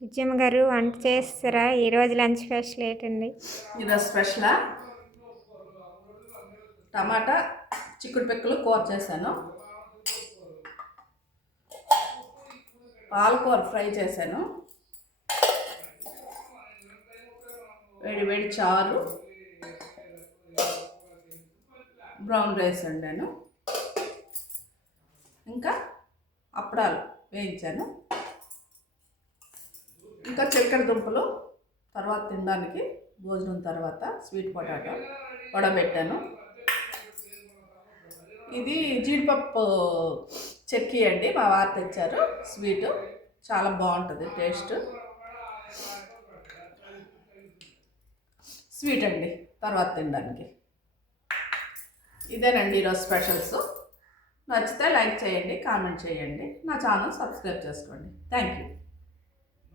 విజయమ్మ గారు వంట చేస్తారా? ఈరోజు లంచ్ స్పెషల్ ఏంటండి? ఈరోజు స్పెషలా టమాటా చిక్కుడు పిక్కలు కూర చేశాను, పాలకూర ఫ్రై చేశాను, వేడి వేడి చారు, బ్రౌన్ రైస్ వండాను, ఇంకా అప్పడాలు వేయించాను, ఇంకా చిలకడ దుంపలు తర్వాత తినడానికి భోజనం తర్వాత స్వీట్ పొటాటో వడబెట్టాను. ఇది జీడిపప్పు చెక్కీ అండి, మా వారు తెచ్చారు. స్వీటు చాలా బాగుంటుంది టేస్ట్. స్వీట్ అండి తర్వాత తినడానికి. ఇదేనండి ఈరోజు స్పెషల్స్. నచ్చితే లైక్ చేయండి, కామెంట్ చేయండి, నా ఛానల్ సబ్స్క్రైబ్ చేసుకోండి. Thank you.